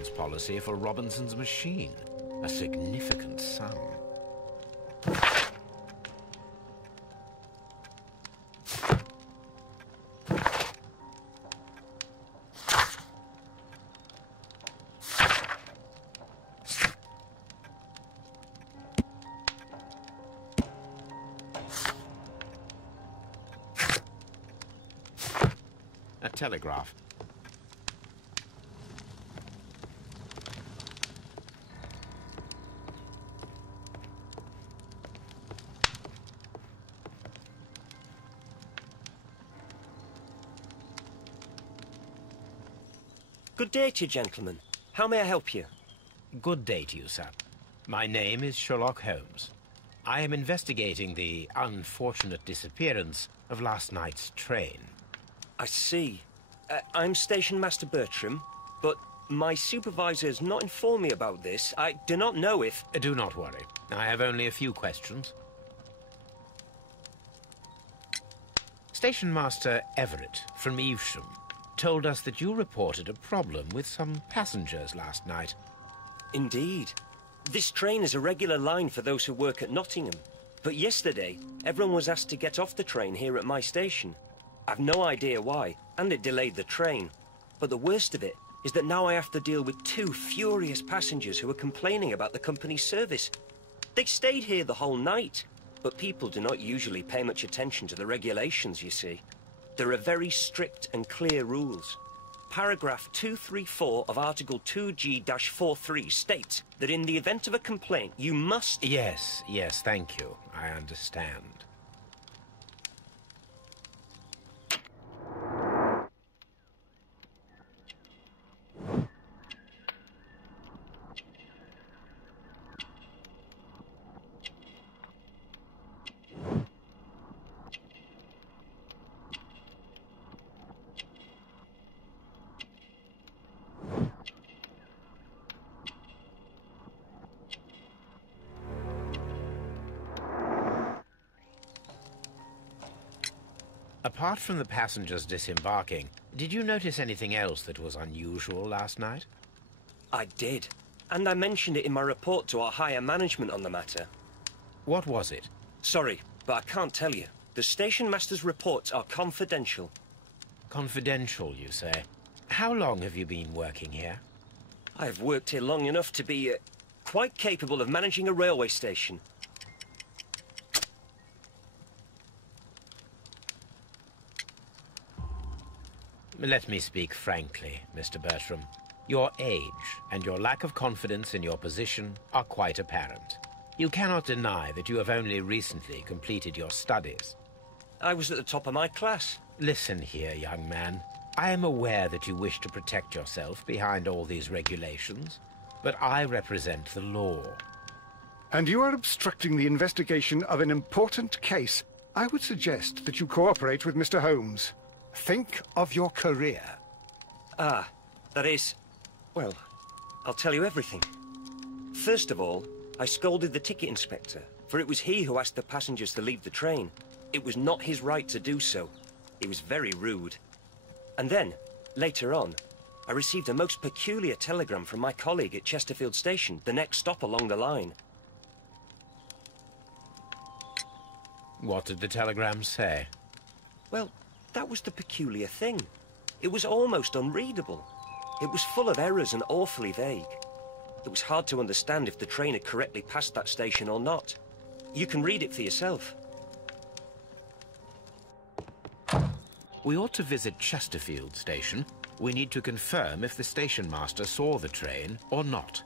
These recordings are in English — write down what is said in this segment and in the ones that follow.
insurance policy for Robinson's machine. A significant sum. A telegraph. Good day to you, gentlemen. How may I help you? Good day to you, sir. My name is Sherlock Holmes. I am investigating the unfortunate disappearance of last night's train. I see. I'm Station Master Bertram, but my supervisor has not informed me about this. I do not know if... Do not worry. I have only a few questions. Station Master Everett from Evesham told us that you reported a problem with some passengers last night. Indeed. This train is a regular line for those who work at Nottingham. But yesterday, everyone was asked to get off the train here at my station. I've no idea why, and it delayed the train. But the worst of it is that now I have to deal with two furious passengers who are complaining about the company's service. They stayed here the whole night, but people do not usually pay much attention to the regulations, you see. There are very strict and clear rules. Paragraph 234 of Article 2G-43 states that in the event of a complaint, you must... Yes, thank you. I understand. Apart from the passengers disembarking, did you notice anything else that was unusual last night? I did. And I mentioned it in my report to our higher management on the matter. What was it? Sorry, but I can't tell you. The station master's reports are confidential. Confidential, you say? How long have you been working here? I have worked here long enough to be quite capable of managing a railway station. Let me speak frankly, Mr. Bertram. Your age and your lack of confidence in your position are quite apparent. You cannot deny that you have only recently completed your studies. I was at the top of my class. Listen here, young man. I am aware that you wish to protect yourself behind all these regulations, but I represent the law. And you are obstructing the investigation of an important case. I would suggest that you cooperate with Mr. Holmes. Think of your career. Ah, that is... Well, I'll tell you everything. First of all, I scolded the ticket inspector, for it was he who asked the passengers to leave the train. It was not his right to do so. He was very rude. And then, later on, I received a most peculiar telegram from my colleague at Chesterfield station, the next stop along the line. What did the telegram say? Well, that was the peculiar thing. It was almost unreadable. It was full of errors and awfully vague. It was hard to understand if the train had correctly passed that station or not. You can read it for yourself. We ought to visit Chesterfield station. We need to confirm if the station master saw the train or not.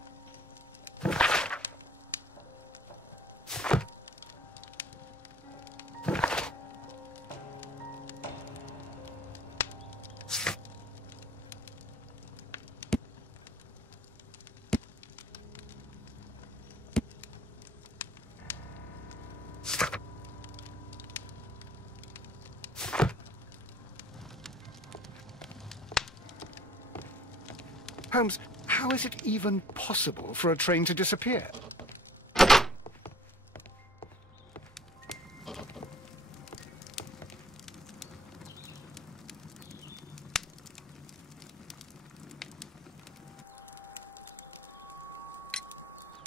Holmes, how is it even possible for a train to disappear?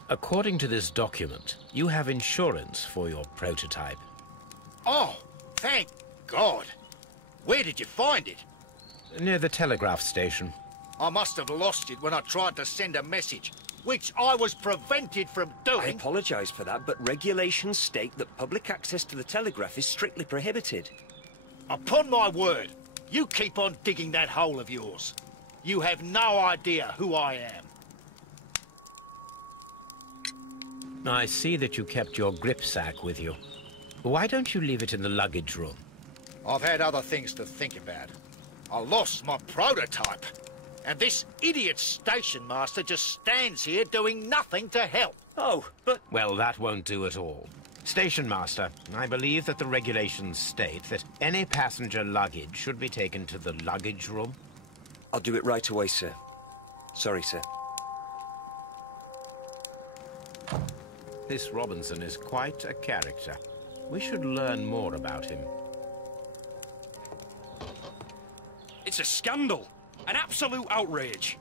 According to this document, you have insurance for your prototype. Oh, thank God. Where did you find it? Near the telegraph station. I must have lost it when I tried to send a message, which I was prevented from I doing. apologise for that, but regulations state that public access to the telegraph is strictly prohibited. Upon my word, you keep on digging that hole of yours. You have no idea who I am. I see that you kept your grip sack with you. Why don't you leave it in the luggage room? I've had other things to think about. I lost my prototype. And this idiot station master just stands here doing nothing to help. Oh, but... Well, that won't do at all. Station master, I believe that the regulations state that any passenger luggage should be taken to the luggage room. I'll do it right away, sir. Sorry, sir. This Robinson is quite a character. We should learn more about him. It's a scandal. An absolute outrage.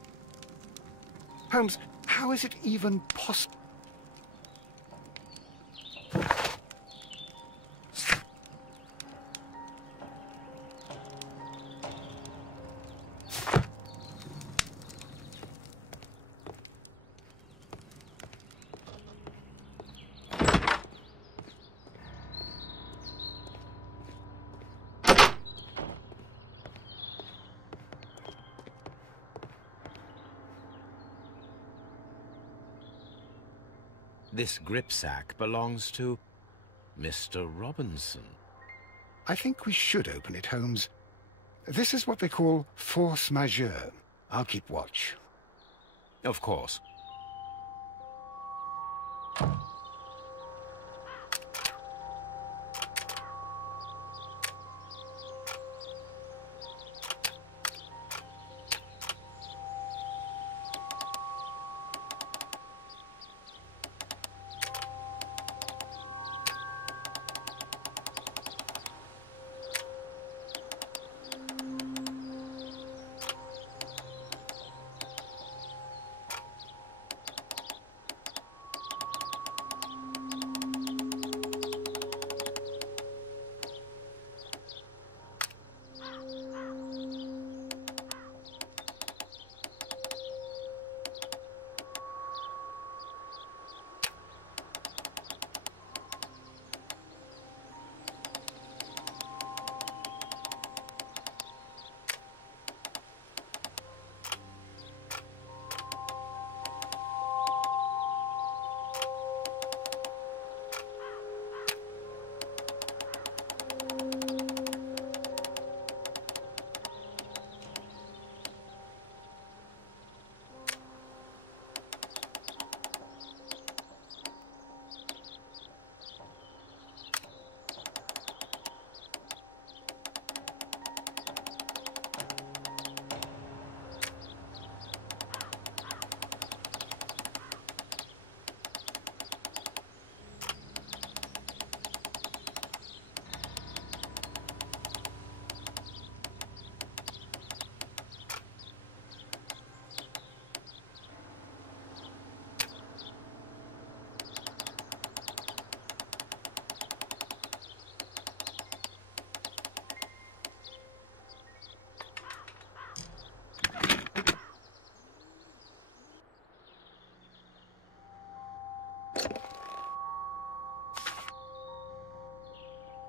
Holmes, how is it even possible? This grip sack belongs to Mr. Robinson. I think we should open it, Holmes. This is what they call force majeure. I'll keep watch. Of course.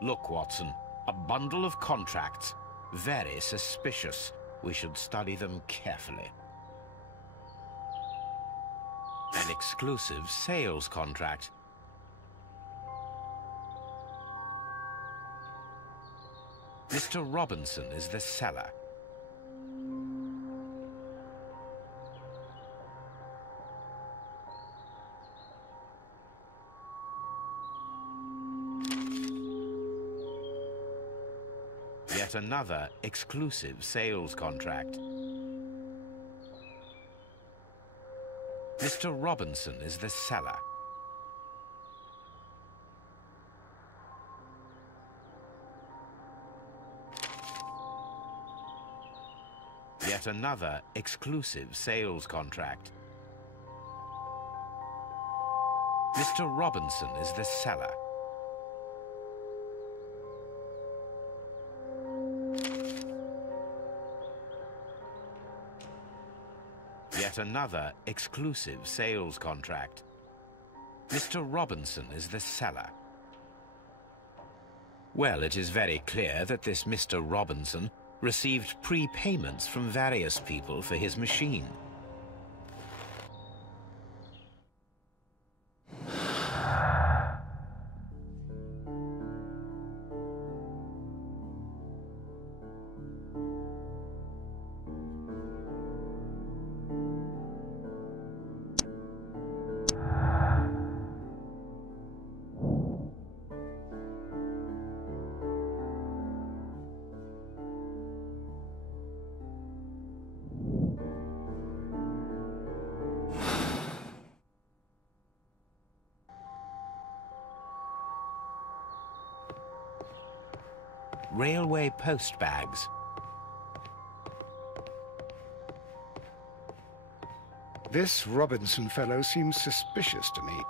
Look, Watson, a bundle of contracts. Very suspicious. We should study them carefully. An exclusive sales contract. Mr. Robinson is the seller. Yet another exclusive sales contract. Mr. Robinson is the seller. Yet another exclusive sales contract. Mr. Robinson is the seller. Yet another exclusive sales contract. Mr. Robinson is the seller. Well, it is very clear that this Mr. Robinson received prepayments from various people for his machine. Railway post bags. This Robinson fellow seems suspicious to me.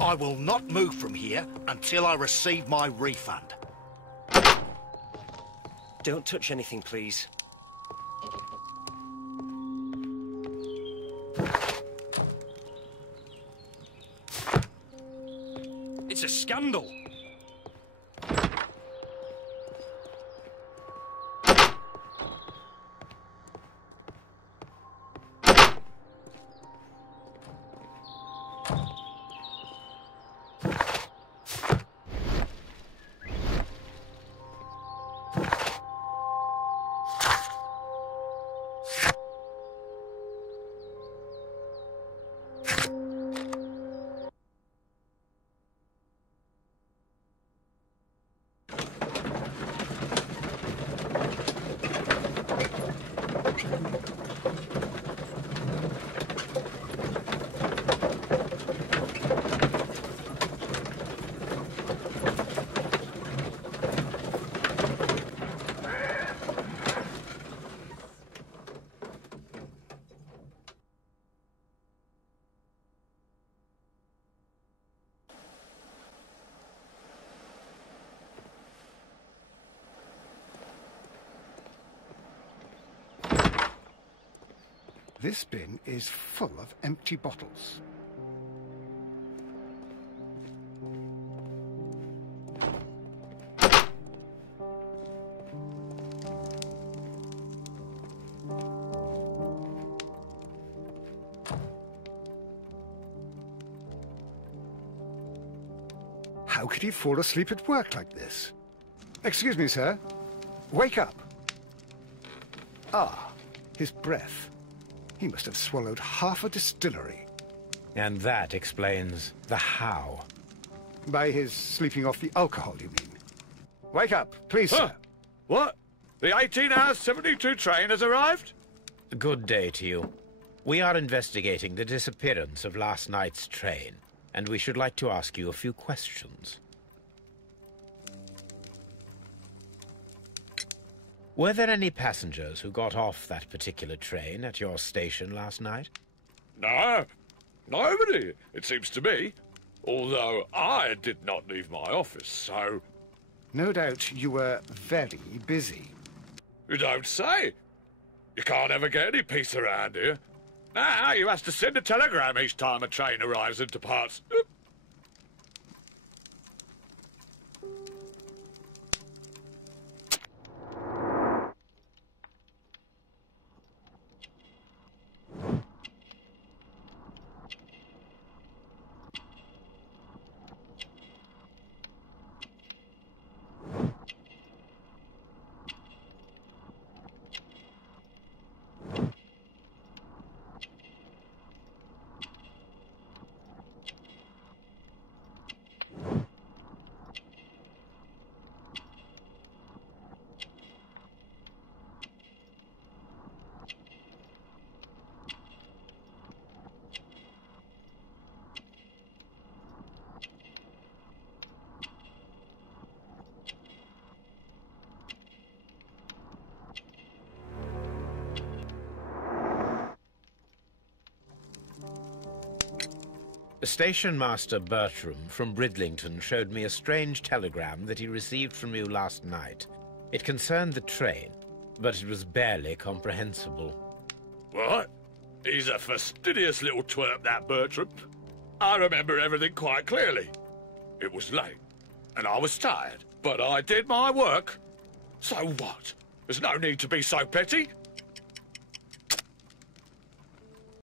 I will not move from here until I receive my refund. Don't touch anything, please. It's a scandal. This bin is full of empty bottles. How could he fall asleep at work like this? Excuse me, sir. Wake up. Ah, his breath. He must have swallowed half a distillery. And that explains the how. By his sleeping off the alcohol, you mean? Wake up, please, sir. What? The 18-hour 72 train has arrived? Good day to you. We are investigating the disappearance of last night's train, and we should like to ask you a few questions. Were there any passengers who got off that particular train at your station last night? No, nobody, it seems to me. Although I did not leave my office, so... No doubt you were very busy. You don't say. You can't ever get any peace around here. Now you have to send a telegram each time a train arrives and departs. Station Master Bertram from Bridlington showed me a strange telegram that he received from you last night. It concerned the train, but it was barely comprehensible. What? He's a fastidious little twerp, that Bertram. I remember everything quite clearly. It was late, and I was tired, but I did my work. So what? There's no need to be so petty.